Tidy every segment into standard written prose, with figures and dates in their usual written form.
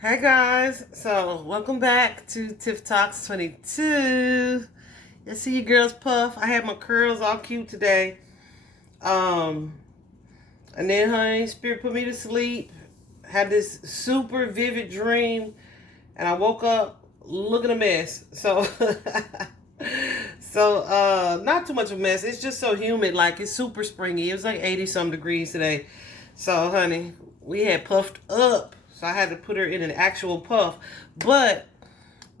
Hey guys, so welcome back to Tiff Talks 22. I see you girls puff. I had my curls all cute today. Um, and then honey, Spirit put me to sleep. Had this super vivid dream, and I woke up looking a mess. So not too much of a mess. It's just so humid, like it's super springy. It was like 80 some degrees today. So honey, we had puffed up. So I had to put her in an actual puff. But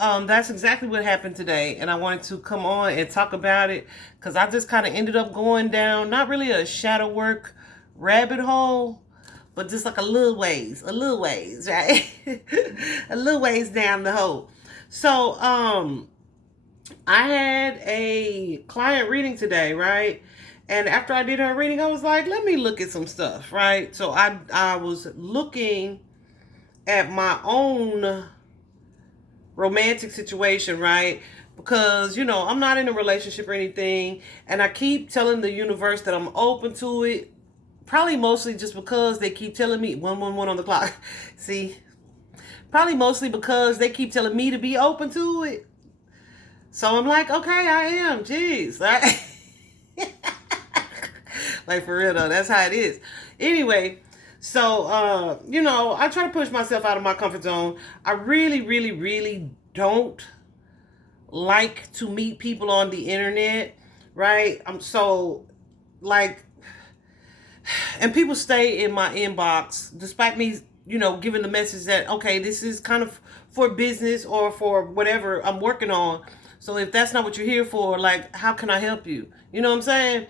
that's exactly what happened today. And I wanted to come on and talk about it because I just kind of ended up going down, not really a shadow work rabbit hole, but just like a little ways, right? A little ways down the hole. So I had a client reading today, right? And after I did her reading, I was like, let me look at some stuff, right? So I was looking at my own romantic situation, right? Because, I'm not in a relationship or anything. And I keep telling the universe that I'm open to it. Probably mostly just because they keep telling me 111 on the clock. See? Probably mostly because they keep telling me to be open to it. So I'm like, okay, I am. Jeez. Right? Like for real though, that's how it is. Anyway, so I try to push myself out of my comfort zone. I really, really, really don't like to meet people on the internet, right? I'm so like, and people stay in my inbox despite me, giving the message that okay, this is kind of for business or for whatever I'm working on. So if that's not what you're here for, like, how can I help you? You know what I'm saying?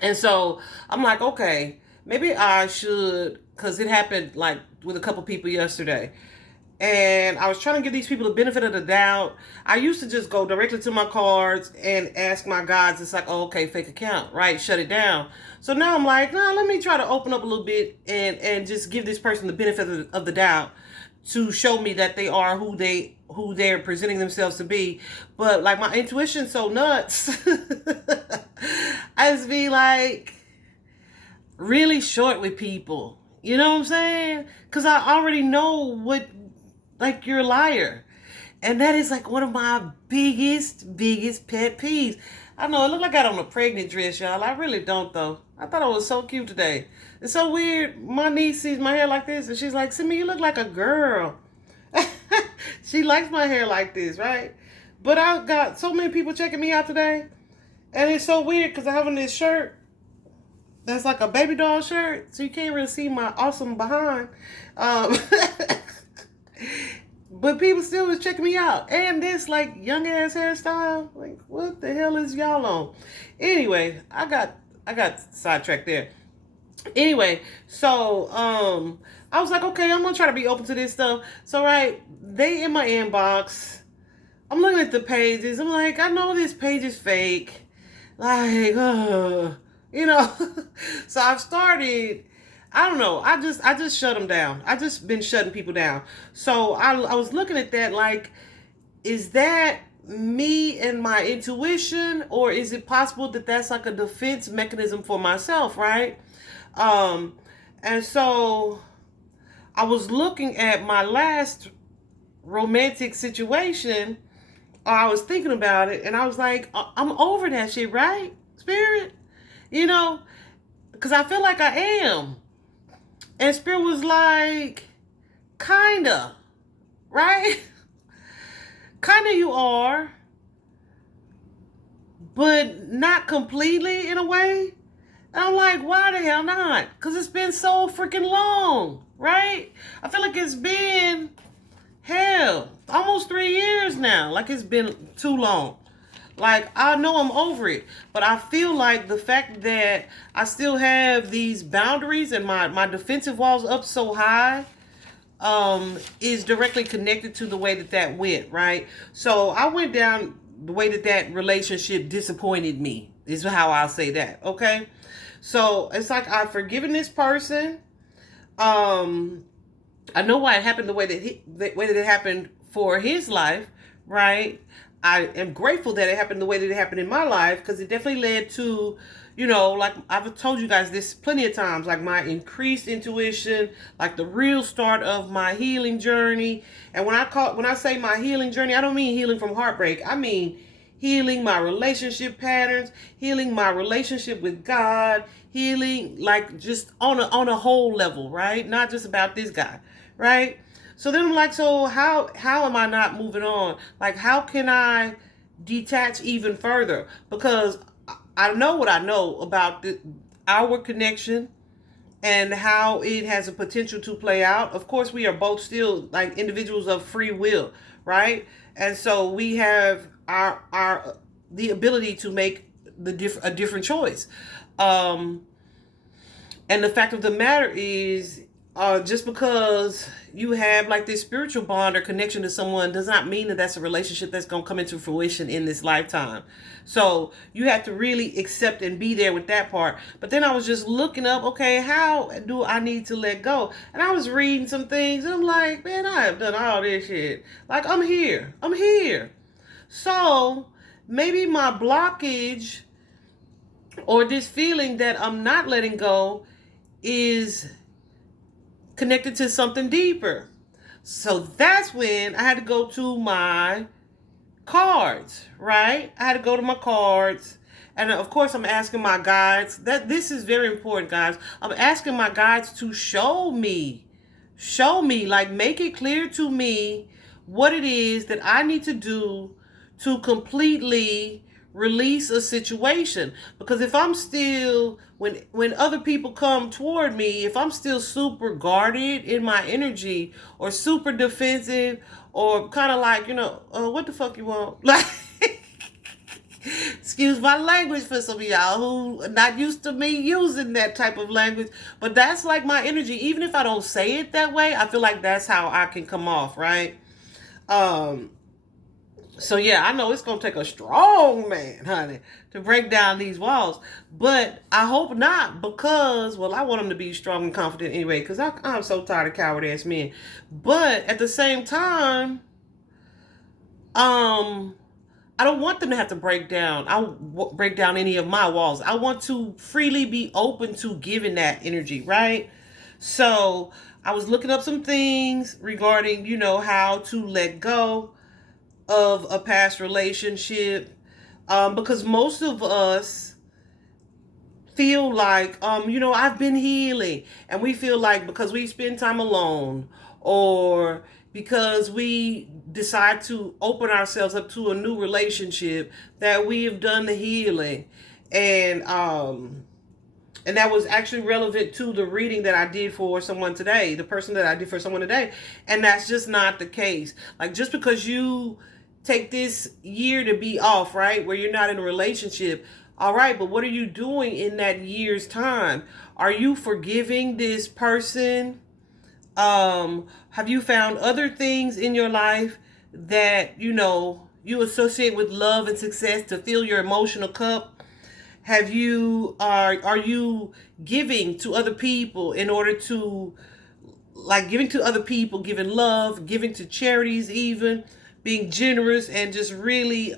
And so I'm like, okay, maybe I should, because it happened like with a couple people yesterday. And I was trying to give these people the benefit of the doubt. I used to just go directly to my cards and ask my gods. It's like, oh, okay, fake account, right? Shut it down. So now I'm like, no, let me try to open up a little bit and just give this person the benefit of the doubt to show me that they are who they're presenting themselves to be. But like my intuition's so nuts. I just be like really short with people. You know what I'm saying? Because I already know what, like, you're a liar. And that is like one of my biggest pet peeves. I know it looked like I got on a pregnant dress, y'all. I really don't though. I thought I was so cute today. It's so weird. My niece sees my hair like this and she's like, Simi, you look like a girl. She likes my hair like this, right? But I got so many people checking me out today. And it's so weird because I have on this shirt that's like a baby doll shirt. So you can't really see my awesome behind. Um, But people still was checking me out. And this like young ass hairstyle. Like, what the hell is y'all on? Anyway, I got sidetracked there. Anyway, so I was like, okay, I'm gonna try to be open to this stuff. So right, they in my inbox. I'm looking at the pages. I'm like, I know this page is fake. Like, you know. So I've started, I don't know. I just shut them down. I just been shutting people down. So I was looking at that like, is that me and my intuition, or is it possible that that's like a defense mechanism for myself, right? Um, and so I was looking at my last romantic situation. I was thinking about it, and I was like, I'm over that shit, right, Spirit? You know, because I feel like I am. And Spirit was like, kinda, right? Kinda you are, but not completely in a way. And I'm like, why the hell not? Because it's been so freaking long, right? I feel like it's been, hell, almost 3 years now. Like it's been too long. Like, I know I'm over it, but I feel like the fact that I still have these boundaries and my defensive walls up so high is directly connected to the way that went, right? So I went down the way that relationship disappointed me, is how I'll say that, okay? So it's like I've forgiven this person. Um, I know why it happened the way that it happened for his life, right? I am grateful that it happened the way that it happened in my life because it definitely led to, like I've told you guys this plenty of times, like my increased intuition, like the real start of my healing journey. And when I say my healing journey, I don't mean healing from heartbreak. I mean healing my relationship patterns, healing my relationship with God, healing like just on a whole level, right? Not just about this guy, right? So then I'm like, so how am I not moving on? Like, how can I detach even further? Because I know what I know about our connection and how it has a potential to play out. Of course, we are both still like individuals of free will, right? And so we have our the ability to make a different choice. Um, and the fact of the matter is, just because you have like this spiritual bond or connection to someone does not mean that that's a relationship that's going to come into fruition in this lifetime. So you have to really accept and be there with that part. But then I was just looking up, okay, how do I need to let go? And I was reading some things and I'm like, man, I have done all this shit. Like, I'm here. I'm here. So maybe my blockage or this feeling that I'm not letting go is connected to something deeper. So that's when I had to go to my cards, right? I had to go to my cards. And of course, I'm asking my guides. This is very important, guys. I'm asking my guides to show me, like make it clear to me what it is that I need to do to completely release a situation. Because if I'm still, when other people come toward me, if I'm still super guarded in my energy or super defensive or kind of like, what the fuck you want? Like, excuse my language for some of y'all who are not used to me using that type of language, but that's like my energy. Even if I don't say it that way, I feel like that's how I can come off, right? So yeah, I know it's gonna take a strong man, honey, to break down these walls. But I hope not, because I want them to be strong and confident anyway. Because I'm so tired of coward ass men. But at the same time, I don't want them to have to break down. Break down any of my walls. I want to freely be open to giving that energy, right? So I was looking up some things regarding, how to let go of a past relationship, because most of us feel like, I've been healing, and we feel like because we spend time alone, or because we decide to open ourselves up to a new relationship, that we have done the healing. And that was actually relevant to the reading that I did for someone today, the person that I did for someone today. And that's just not the case. Like, just because you take this year to be off, right, where you're not in a relationship, all right, but what are you doing in that year's time? Are you forgiving this person? Have you found other things in your life that, you associate with love and success to fill your emotional cup? Are you giving to other people in order to, like, giving to other people, giving love, giving to charities, even being generous, and just really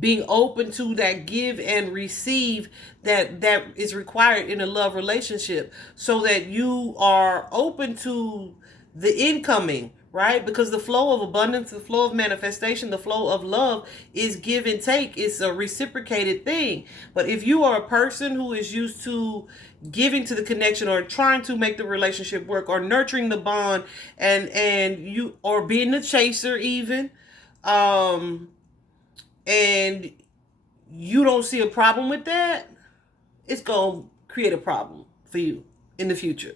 being open to that give and receive that is required in a love relationship, so that you are open to the incoming, right? Because the flow of abundance, the flow of manifestation, the flow of love is give and take. It's a reciprocated thing. But if you are a person who is used to giving to the connection, or trying to make the relationship work, or nurturing the bond, and you, or being the chaser even, and you don't see a problem with that, it's going to create a problem for you in the future.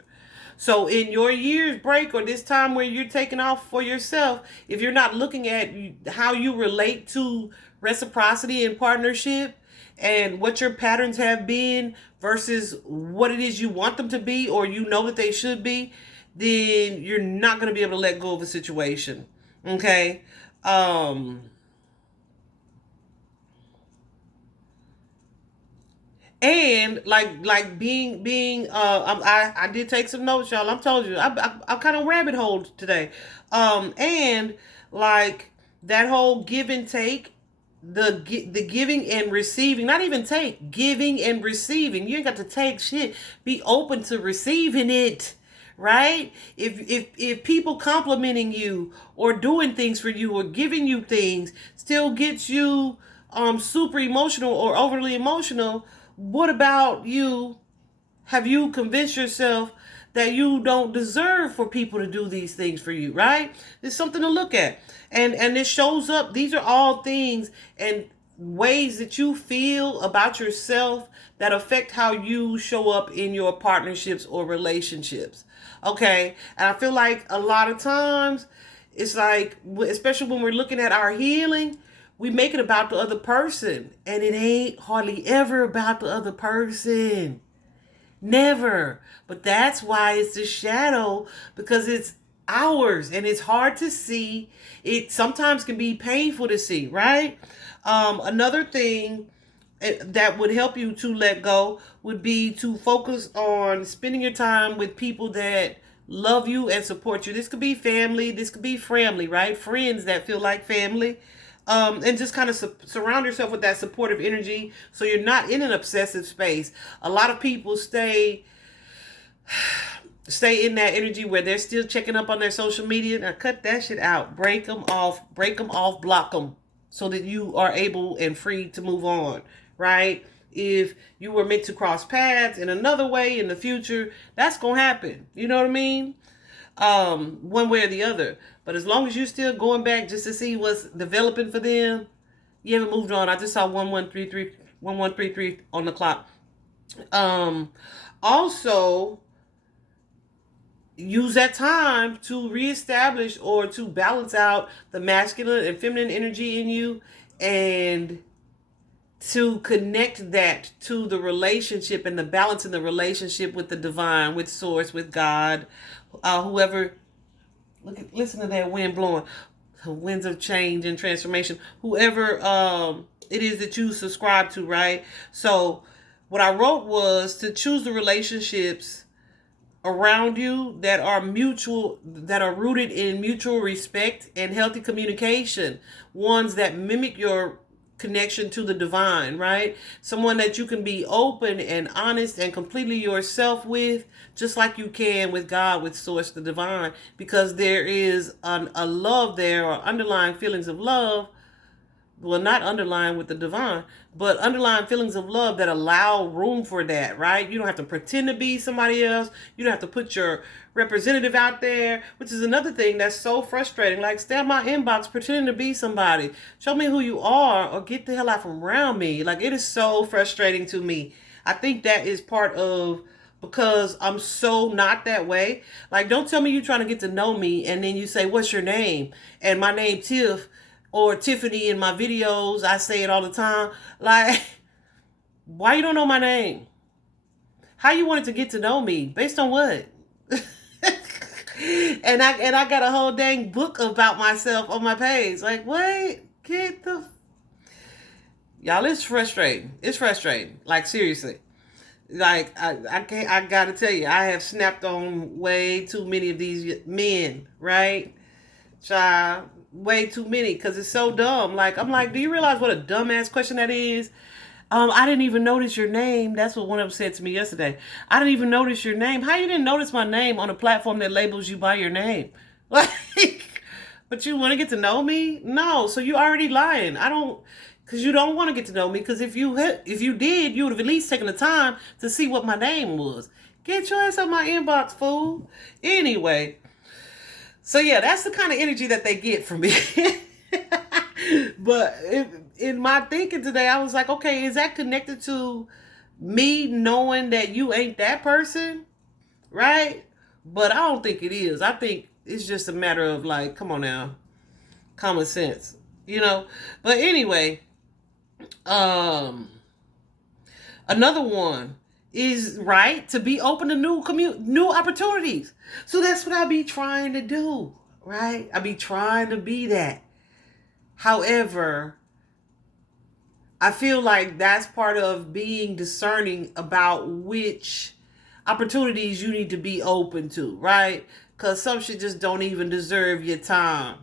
So in your year's break, or this time where you're taking off for yourself, if you're not looking at how you relate to reciprocity and partnership, and what your patterns have been versus what it is you want them to be, or that they should be, then you're not going to be able to let go of a situation. Okay? And like being I did take some notes, y'all. I'm told you I'm kind of rabbit holed today. And like that whole give and take, the giving and receiving, not even take, giving and receiving. You ain't got to take shit. Be open to receiving it, right? If people complimenting you or doing things for you or giving you things still gets you super emotional or overly emotional, what about you? Have you convinced yourself that you don't deserve for people to do these things for you, right? It's something to look at. And it shows up. These are all things and ways that you feel about yourself that affect how you show up in your partnerships or relationships. Okay? And I feel like a lot of times it's like, especially when we're looking at our healing, we make it about the other person, and it ain't hardly ever about the other person. Never. But that's why it's a shadow, because it's ours and it's hard to see. It sometimes can be painful to see, right? Another thing that would help you to let go would be to focus on spending your time with people that love you and support you. This could be family, this could be family, right? Friends that feel like family. And just kind of surround yourself with that supportive energy so you're not in an obsessive space. A lot of people stay in that energy where they're still checking up on their social media. Now cut that shit out. Break them off, block them so that you are able and free to move on, right? If you were meant to cross paths in another way in the future, that's going to happen. You know what I mean? One way or the other. But as long as you're still going back just to see what's developing for them, you haven't moved on. I just saw 1133 on the clock. Also, use that time to reestablish or to balance out the masculine and feminine energy in you, and to connect that to the relationship and the balance in the relationship with the divine, with source, with God, whoever. Listen to that wind blowing, winds of change and transformation. Whoever it is that you subscribe to, right? So what I wrote was to choose the relationships around you that are mutual, that are rooted in mutual respect and healthy communication. Ones that mimic your connection to the divine, right? Someone that you can be open and honest and completely yourself with, just like you can with God, with source, the divine, because there is a love there, or underlying feelings of love. Well, not underlying with the divine, but underlying feelings of love that allow room for that, right? You don't have to pretend to be somebody else. You don't have to put your representative out there, which is another thing that's so frustrating. Like, stay on my inbox pretending to be somebody. Show me who you are, or get the hell out from around me. Like, it is so frustrating to me. I think that is part of, because I'm so not that way. Like, don't tell me you're trying to get to know me and then you say, what's your name? And my name Tiff, or Tiffany. In my videos, I say it all the time. Like, why you don't know my name? How you wanted to get to know me? Based on what? and I got a whole dang book about myself on my page. Like, what? Get the... Y'all, it's frustrating. It's frustrating. Like, seriously. Like, I can't, I gotta tell you, I have snapped on way too many of these men, right? Child, way too many, because it's so dumb. Like, I'm like, do you realize what a dumbass question that is? I didn't even notice your name. That's what one of them said to me yesterday. I didn't even notice your name. How you didn't notice my name on a platform that labels you by your name? Like, but you want to get to know me? No, so you already lying. I don't, because you don't want to get to know me. Because if you did, you would have at least taken the time to see what my name was. Get your ass out my inbox, fool. Anyway. So yeah, that's the kind of energy that they get from me. But in my thinking today, I was like, okay, is that connected to me knowing that you ain't that person? Right? But I don't think it is. I think it's just a matter of, like, come on now, common sense, you know? But anyway, another one is, right, to be open to new opportunities. So that's what I be trying to do, right? I be trying to be that. However, I feel like that's part of being discerning about which opportunities you need to be open to, right? Because some shit just don't even deserve your time.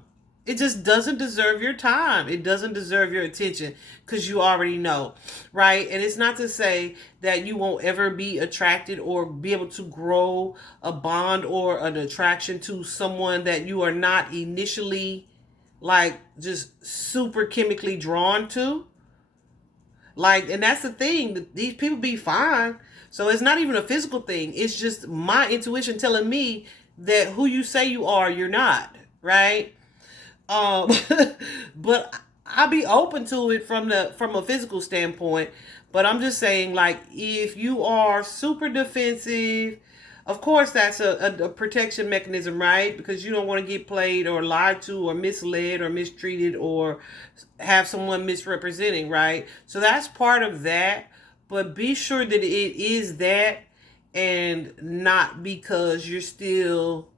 It just doesn't deserve your time. It doesn't deserve your attention because you already know, right? And it's not to say that you won't ever be attracted or be able to grow a bond or an attraction to someone that you are not initially like just super chemically drawn to. Like, and that's the thing. These people be fine. So it's not even a physical thing. It's just my intuition telling me that who you say you are, you're not, right? Um, but I'll be open to it from a physical standpoint. But I'm just saying, like, if you are super defensive, of course that's a protection mechanism, right? Because you don't want to get played or lied to or misled or mistreated or have someone misrepresenting, right? So that's part of that. But be sure that it is that and not because you're still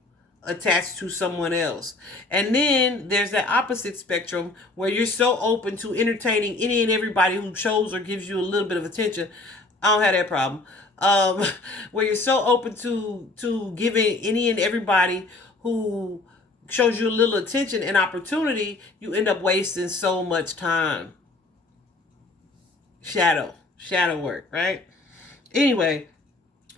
attached to someone else. And then there's that opposite spectrum where you're so open to entertaining any and everybody who shows or gives you a little bit of attention. I don't have that problem. Um, where you're so open to giving any and everybody who shows you a little attention and opportunity, you end up wasting so much time. Shadow work, right? Anyway,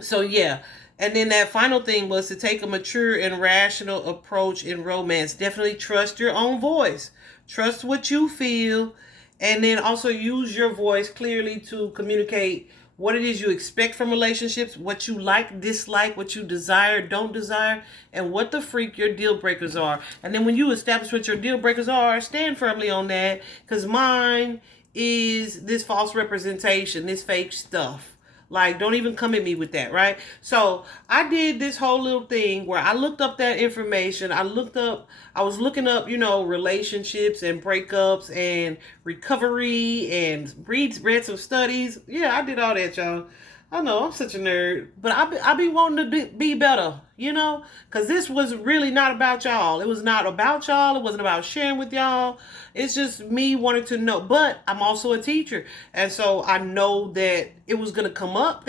so yeah. And then that final thing was to take a mature and rational approach in romance. Definitely trust your own voice. Trust what you feel. And then also use your voice clearly to communicate what it is you expect from relationships, what you like, dislike, what you desire, don't desire, and what the freak your deal breakers are. And then when you establish what your deal breakers are, stand firmly on that. Because mine is this false representation, this fake stuff. Like, don't even come at me with that, right? So I did this whole little thing where I looked up that information. I was looking up, relationships and breakups and recovery and read some studies. Yeah, I did all that, y'all. I know I'm such a nerd, but I be wanting to be better, because this was really not about y'all. It was not about y'all. It wasn't about sharing with y'all. It's just me wanting to know. But I'm also a teacher, and so I know that it was gonna come up.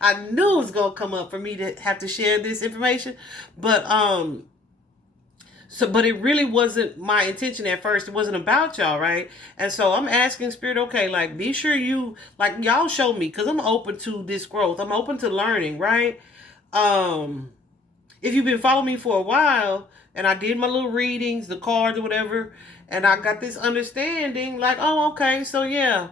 I knew it was gonna come up for me to have to share this information, but but it really wasn't my intention at first. It wasn't about y'all, right? And so I'm asking Spirit, okay, like, be sure you, like, y'all show me, because I'm open to this growth. I'm open to learning, right? Um, if you've been following me for a while, and I did my little readings, the cards or whatever, and I got this understanding, like, oh, okay, so yeah,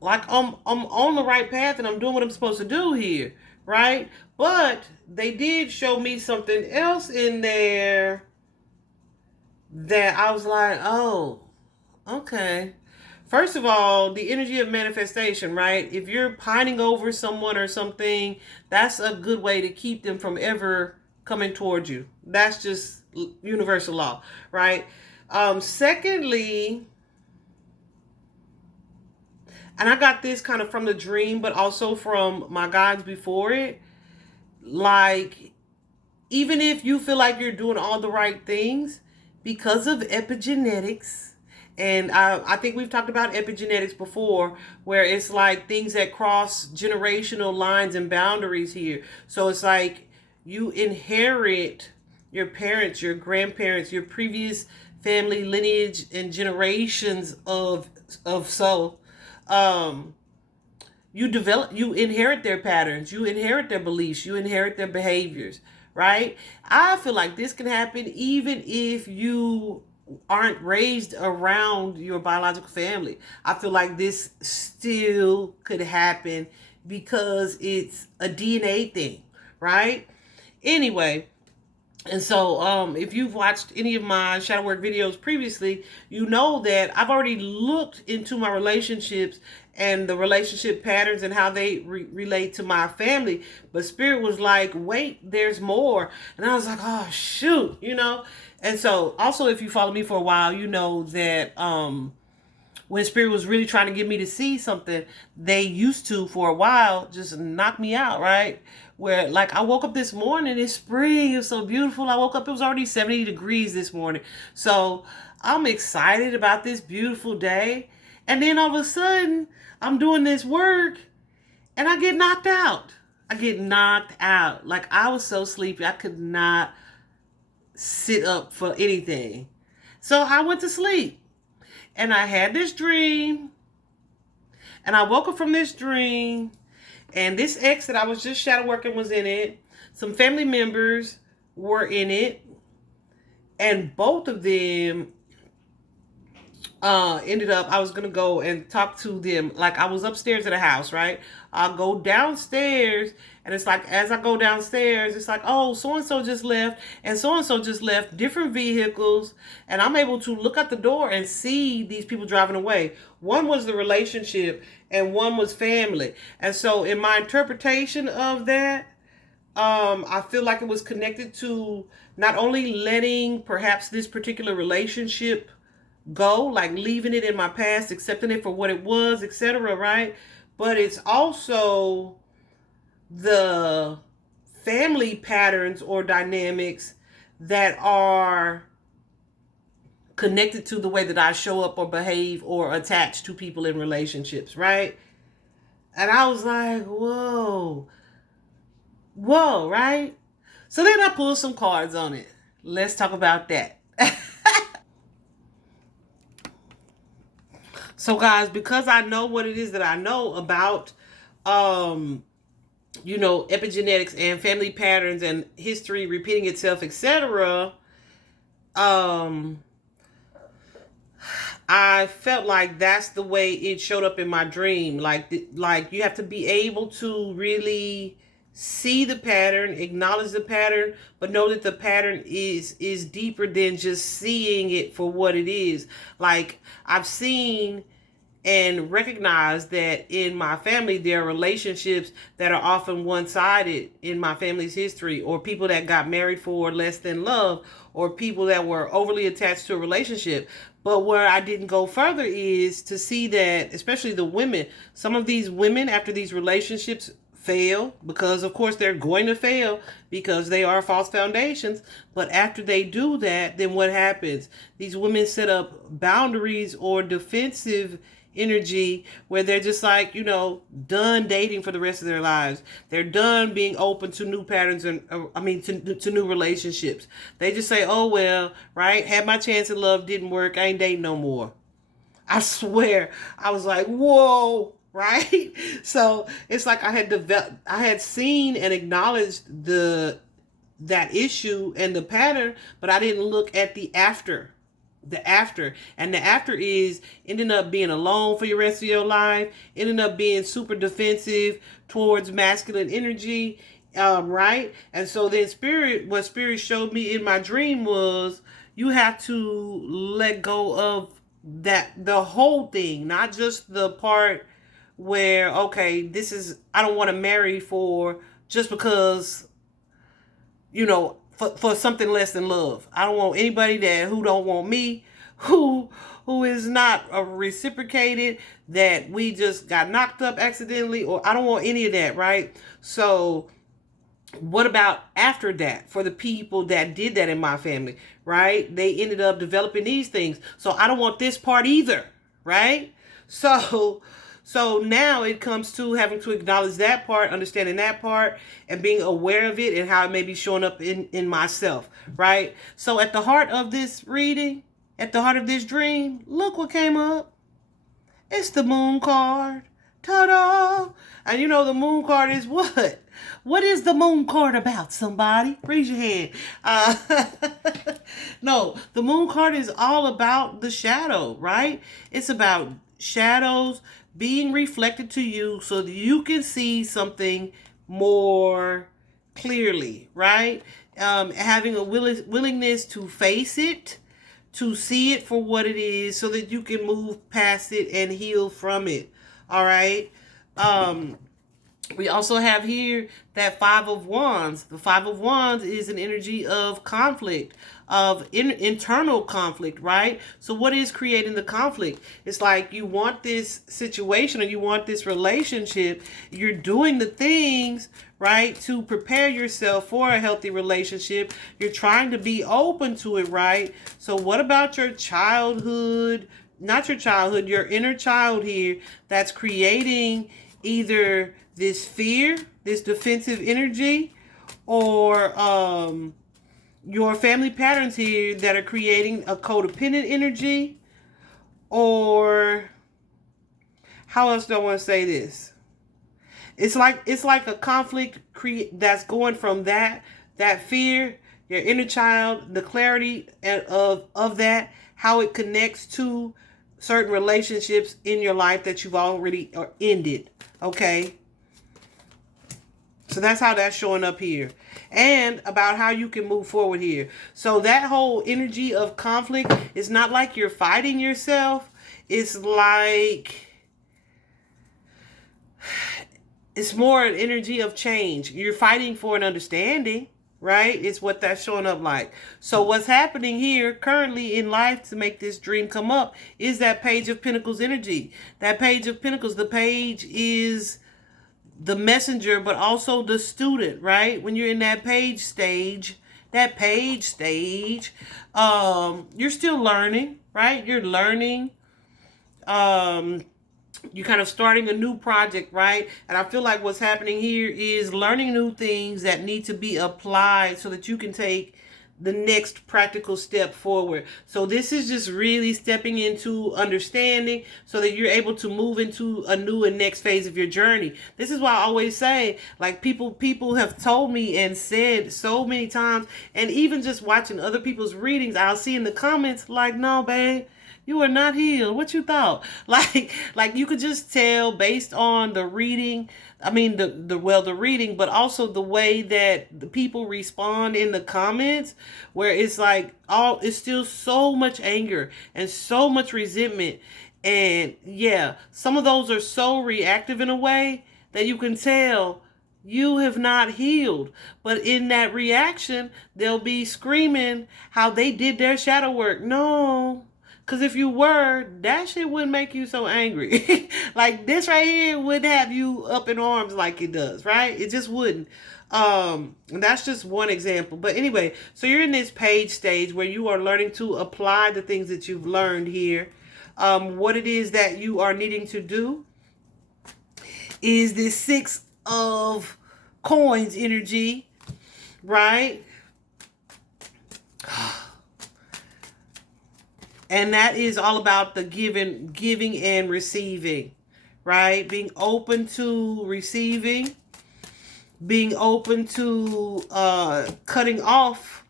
like I'm on the right path and I'm doing what I'm supposed to do here, right? But they did show me something else in there that I was like, oh, okay. First of all, the energy of manifestation, right? If you're pining over someone or something, that's a good way to keep them from ever coming towards you. That's just universal law, right? Secondly, and I got this kind of from the dream, but also from my guides before it. Like, even if you feel like you're doing all the right things, because of epigenetics, and I think we've talked about epigenetics before, where it's like things that cross generational lines and boundaries here. So it's like you inherit your parents, your grandparents, your previous family lineage and generations of soul. Um, you inherit their patterns, you inherit their beliefs, you inherit their behaviors, right? I feel like this can happen even if you aren't raised around your biological family. I feel like this still could happen because it's a DNA thing, right? Anyway, and so, if you've watched any of my shadow work videos previously, you know that I've already looked into my relationships and the relationship patterns and how they relate to my family. But Spirit was like, wait, there's more. And I was like, oh, shoot. And so, also, if you follow me for a while, you know that when Spirit was really trying to get me to see something, they used to, for a while, just knock me out, right? Where, like, I woke up this morning, it's spring, it was so beautiful. I woke up, it was already 70 degrees this morning. So I'm excited about this beautiful day. And then all of a sudden, I'm doing this work and I get knocked out. I get knocked out. Like, I was so sleepy, I could not sit up for anything. So I went to sleep and I had this dream, and I woke up from this dream, and this ex that I was just shadow working was in it. Some family members were in it, and both of them ended up, I was gonna go and talk to them. Like, I was upstairs at the house, right? I'll go downstairs, and it's like, as I go downstairs, it's like, oh, so and so just left, and so just left, different vehicles, and I'm able to look at the door and see these people driving away. One was the relationship, and one was family. And so in my interpretation of that, I feel like it was connected to not only letting perhaps this particular relationship go, like leaving it in my past, accepting it for what it was, etc., right? But it's also the family patterns or dynamics that are connected to the way that I show up or behave or attach to people in relationships, right? And I was like, whoa, right? So then I pulled some cards on it. Let's talk about that. So guys, because I know what it is that I know about, epigenetics and family patterns and history repeating itself, etc., I felt like that's the way it showed up in my dream. Like you have to be able to really see the pattern, acknowledge the pattern, but know that the pattern is deeper than just seeing it for what it is. Like, I've seen and recognized that in my family there are relationships that are often one-sided in my family's history, or people that got married for less than love, or people that were overly attached to a relationship. But where I didn't go further is to see that, especially the women, some of these women, after these relationships fail, because of course they're going to fail because they are false foundations, but after they do that, then what happens? These women set up boundaries or defensive energy where they're just like, done dating for the rest of their lives. They're done being open to new patterns and to new relationships. They just say, oh well, right, had my chance at love, didn't work, I ain't dating no more. I swear, I was like, whoa, right? So it's like I had seen and acknowledged that issue and the pattern, but I didn't look at the after. And the after is ending up being alone for your rest of your life, ending up being super defensive towards masculine energy, right? And so then what spirit showed me in my dream was, you have to let go of the whole thing, not just the part where, okay, I don't want to marry for just because, for something less than love. I don't want anybody who don't want me, who is not reciprocated, that we just got knocked up accidentally, or I don't want any of that, right? So what about after that for the people that did that in my family, right? They ended up developing these things. So I don't want this part either, right? So now it comes to having to acknowledge that part, understanding that part, and being aware of it and how it may be showing up in myself, right? So at the heart of this reading, at the heart of this dream, look what came up. It's the moon card. Ta-da! And the moon card is what? What is the moon card about, somebody? Raise your hand. No, the moon card is all about the shadow, right? It's about shadows being reflected to you so that you can see something more clearly, right? Having a willingness to face it, to see it for what it is, so that you can move past it and heal from it. All right. We also have here that Five of Wands. The Five of Wands is an energy of conflict, of internal conflict, right? So what is creating the conflict? It's like you want this situation or you want this relationship. You're doing the things, right, to prepare yourself for a healthy relationship. You're trying to be open to it, right? So what about your childhood? Not your childhood, your inner child here that's creating either this fear, this defensive energy, or your family patterns here that are creating a codependent energy, or how else do I want to say this? It's like a conflict that's going from that fear, your inner child, the clarity of that, how it connects to certain relationships in your life that you've already ended. Okay, so that's how that's showing up here, and about how you can move forward here. So that whole energy of conflict is not like you're fighting yourself. It's like, it's more an energy of change. You're fighting for an understanding, right? It's what that's showing up like. So what's happening here currently in life to make this dream come up is that Page of Pentacles energy. That Page of Pentacles, the page is the messenger, but also the student, right? When you're in that page stage, you're still learning, right? You're learning. You're kind of starting a new project, right? And I feel like what's happening here is learning new things that need to be applied so that you can take the next practical step forward. So this is just really stepping into understanding so that you're able to move into a new and next phase of your journey. This is why I always say, like, people have told me and said so many times, and even just watching other people's readings, I'll see in the comments like, no, babe, you are not healed. What you thought? Like you could just tell based on the reading. I mean, the reading, but also the way that the people respond in the comments, where it's like, it's still so much anger and so much resentment. And yeah, some of those are so reactive in a way that you can tell you have not healed. But in that reaction, they'll be screaming how they did their shadow work. No. Because if you were, that shit wouldn't make you so angry. Like this right here would have you up in arms like it does, right? It just wouldn't. And that's just one example. But anyway, so you're in this page stage where you are learning to apply the things that you've learned here. What it is that you are needing to do is this 6 of coins energy, right? And that is all about the giving and receiving, right? Being open to receiving, being open to cutting off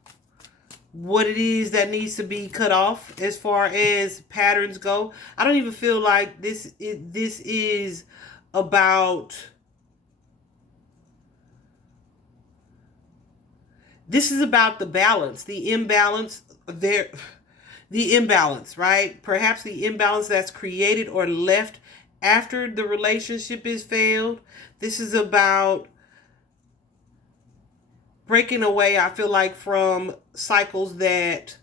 what it is that needs to be cut off as far as patterns go. I don't even feel like this is about... This is about the balance, the imbalance there. The imbalance, right? Perhaps the imbalance that's created or left after the relationship is failed. This is about breaking away, I feel like, from cycles that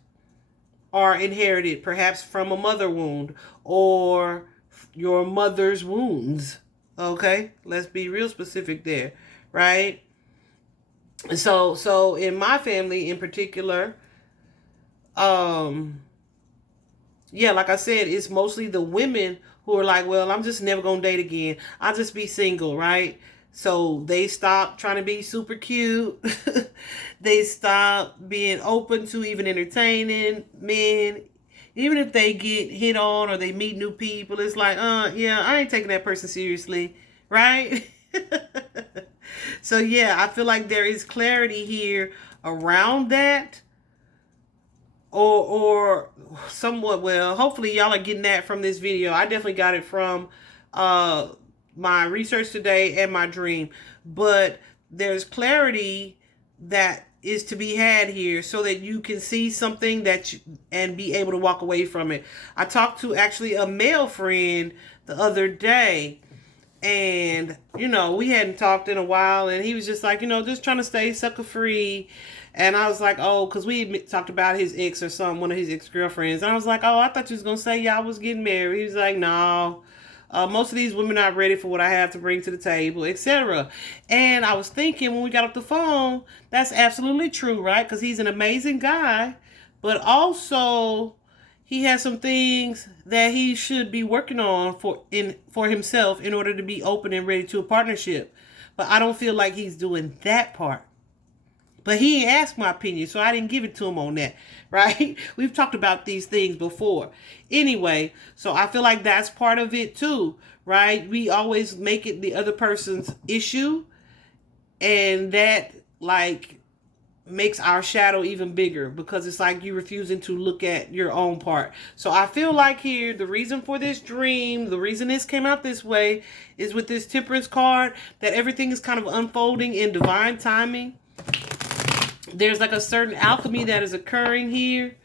are inherited, perhaps from a mother wound or your mother's wounds. Okay? Let's be real specific there, right? So in my family in particular, yeah, like I said, it's mostly the women who are like, well, I'm just never going to date again. I'll just be single, right? So they stop trying to be super cute. They stop being open to even entertaining men. Even if they get hit on or they meet new people, it's like, yeah, I ain't taking that person seriously, right? So yeah, I feel like there is clarity here around that. Or somewhat, well, hopefully y'all are getting that from this video. I definitely got it from my research today and my dream. But there's clarity that is to be had here so that you can see something and be able to walk away from it. I talked to actually a male friend the other day, and, we hadn't talked in a while, and he was just like, just trying to stay sucker free. And I was like, oh, because we talked about his ex or one of his ex-girlfriends. And I was like, oh, I thought you was going to say y'all was getting married. He was like, no, most of these women are ready for what I have to bring to the table, etc. And I was thinking when we got off the phone, that's absolutely true, right? Because he's an amazing guy, but also he has some things that he should be working on for himself in order to be open and ready to a partnership. But I don't feel like he's doing that part. But he ain't asked my opinion, so I didn't give it to him on that, right? We've talked about these things before. Anyway, so I feel like that's part of it too, right? We always make it the other person's issue, and that like makes our shadow even bigger because it's like you refusing to look at your own part. So I feel like here, the reason for this dream, the reason this came out this way is with this Temperance card, that everything is kind of unfolding in divine timing. There's like a certain alchemy that is occurring here,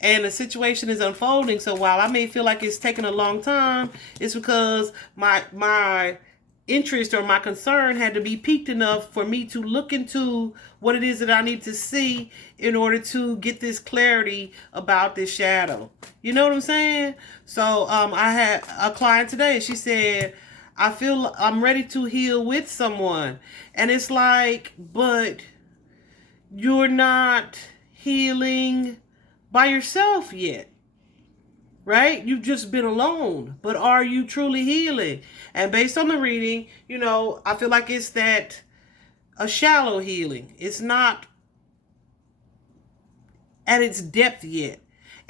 and the situation is unfolding. So while I may feel like it's taking a long time, it's because my interest or my concern had to be piqued enough for me to look into what it is that I need to see in order to get this clarity about this shadow. You know what I'm saying? So I had a client today. She said, I feel I'm ready to heal with someone. And it's like, but you're not healing by yourself yet. Right? You've just been alone. But are you truly healing? And based on the reading, you know, I feel like it's that a shallow healing. It's not at its depth yet.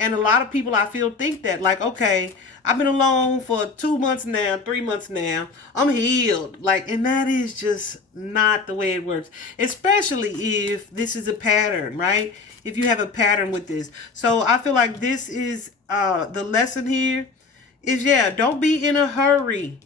And a lot of people, I feel, think that, like, okay, I've been alone for 2 months now, 3 months now, I'm healed. Like, and that is just not the way it works. Especially if this is a pattern, right? If you have a pattern with this. So I feel like this is the lesson here is, yeah, don't be in a hurry.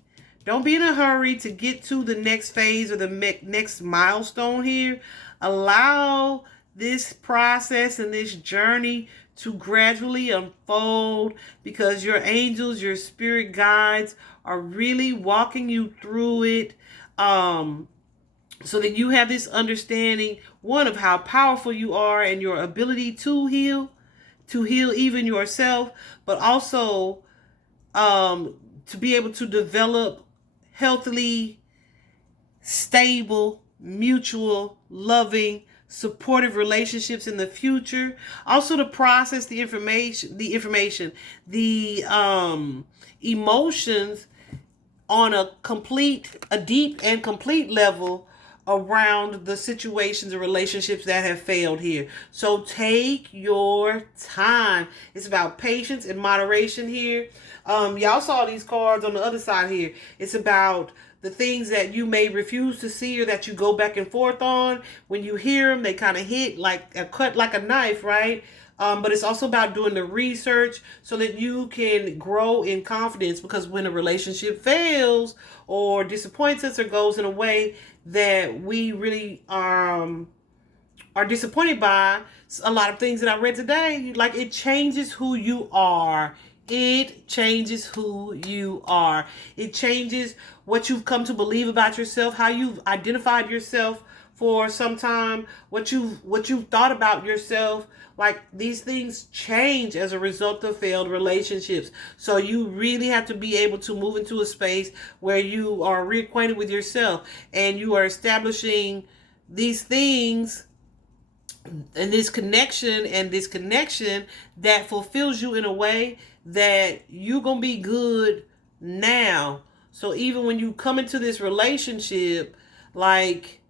Don't be in a hurry to get to the next phase or the next milestone here. Allow this process and this journey to gradually unfold, because your angels, your spirit guides are really walking you through it, so that you have this understanding, one, of how powerful you are and your ability to heal even yourself, but also to be able to develop healthily, stable, mutual, loving, supportive relationships in the future. Also to process the emotions on a deep and complete level around the situations and relationships that have failed here. So take your time. It's about patience and moderation here. Y'all saw these cards on the other side here. It's about the things that you may refuse to see or that you go back and forth on. When you hear them, they kind of hit like a cut, like a knife, right? But it's also about doing the research so that you can grow in confidence, because when a relationship fails or disappoints us or goes in a way that we really are disappointed by, a lot of things that I read today, like, it changes who you are. It changes who you are. It changes what you've come to believe about yourself, how you've identified yourself for some time, what you've thought about yourself. Like, these things change as a result of failed relationships. So you really have to be able to move into a space where you are reacquainted with yourself and you are establishing these things and this connection that fulfills you in a way that you're going to be good now. So even when you come into this relationship, like,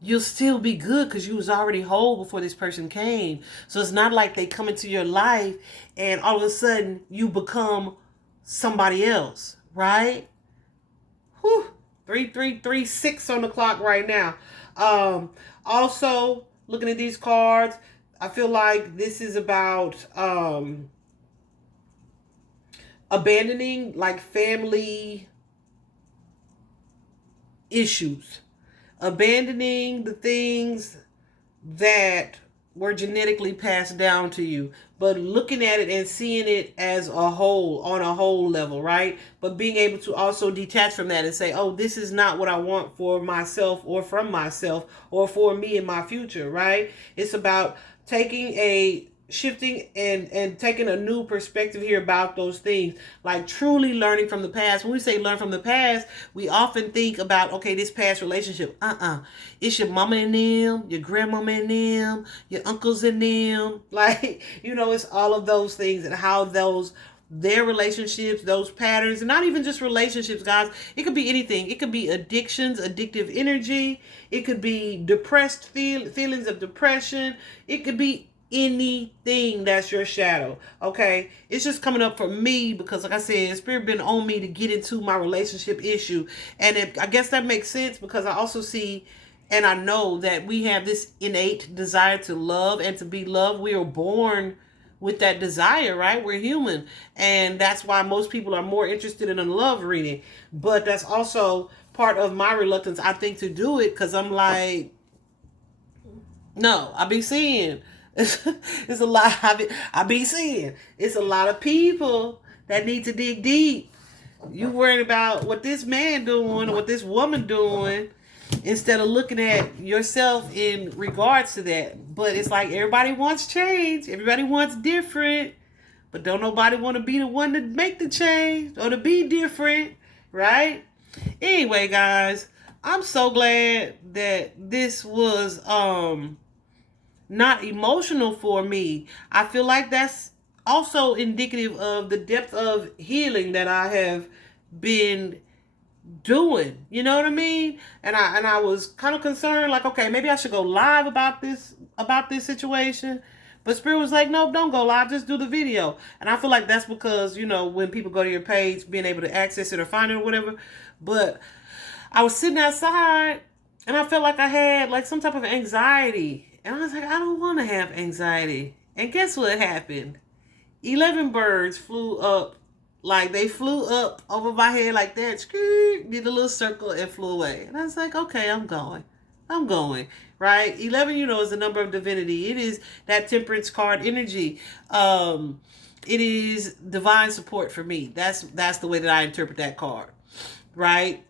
you'll still be good because you was already whole before this person came. So it's not like they come into your life and all of a sudden you become somebody else, right? Whew. 3:36 on the clock right now. Also, looking at these cards, I feel like this is about abandoning like family issues. Abandoning the things that were genetically passed down to you, but looking at it and seeing it as a whole, on a whole level, right? But being able to also detach from that and say, oh, this is not what I want for myself or from myself or for me in my future, right? It's about shifting and taking a new perspective here about those things, like truly learning from the past. When we say learn from the past, we often think about, okay, this past relationship, it's your mama and them, your grandmama and them, your uncles and them, like, it's all of those things and how those their relationships, those patterns, and not even just relationships, guys. It could be anything. It could be addictions, addictive energy. It could be depressed feelings of depression. It could be anything that's your shadow. Okay, it's just coming up for me because, like I said, spirit been on me to get into my relationship issue, and I guess that makes sense because I also see and I know that we have this innate desire to love and to be loved. We are born with that desire, right? We're human, and that's why most people are more interested in a love reading. But that's also part of my reluctance, I think, to do it, because I'm like, no, I be seeing it's a lot. I be seeing it's a lot of people that need to dig deep. You worried about what this man doing or what this woman doing instead of looking at yourself in regards to that. But it's like everybody wants change. Everybody wants different. But don't nobody want to be the one to make the change or to be different, right? Anyway, guys, I'm so glad that this was not emotional for me. I feel like that's also indicative of the depth of healing that I have been doing. You know what I mean? And I was kind of concerned, like, okay, maybe I should go live about this situation. But Spirit was like, no, don't go live, just do the video. And I feel like that's because, when people go to your page, being able to access it or find it or whatever. But I was sitting outside and I felt like I had like some type of anxiety. And I was like, I don't want to have anxiety. And guess what happened? 11 birds flew up. Like, they flew up over my head like that. Did a little circle and flew away. And I was like, okay, I'm going. Right? 11, is the number of divinity. It is that temperance card energy. It is divine support for me. That's the way that I interpret that card. Right?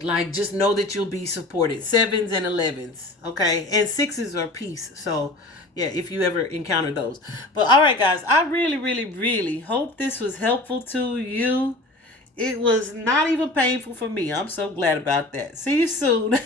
Like, just know that you'll be supported. 7s and 11s, okay? And 6s are peace. So, yeah, if you ever encounter those. But, all right, guys, I really, really, really hope this was helpful to you. It was not even painful for me. I'm so glad about that. See you soon.